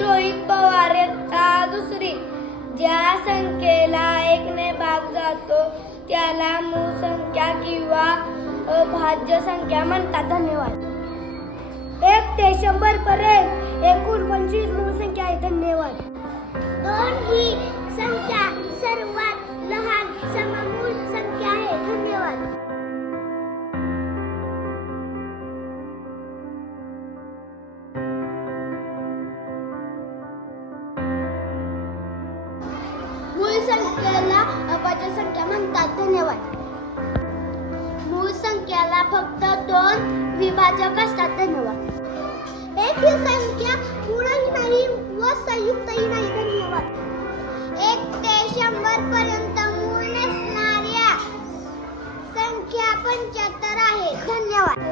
रोहित पवार इयत्ता दुसरी. ज्या संख्येला एकने भाग जातो त्याला मूळ संख्या किंवा अभाज्य संख्या म्हणतात. धन्यवाद. एक ते शंभर पर्यंत एक म्हणतात धन्यवाद मूळ संख्याला फक्त दोन विभाजक असतात धन्यवाद एक ही संख्या मूळही नाही व संयुक्तही नाही धन्यवाद एक ते शंभर पर्यंत मूळ नसणाऱ्या संख्या पंच्याहत्तर आहे. धन्यवाद.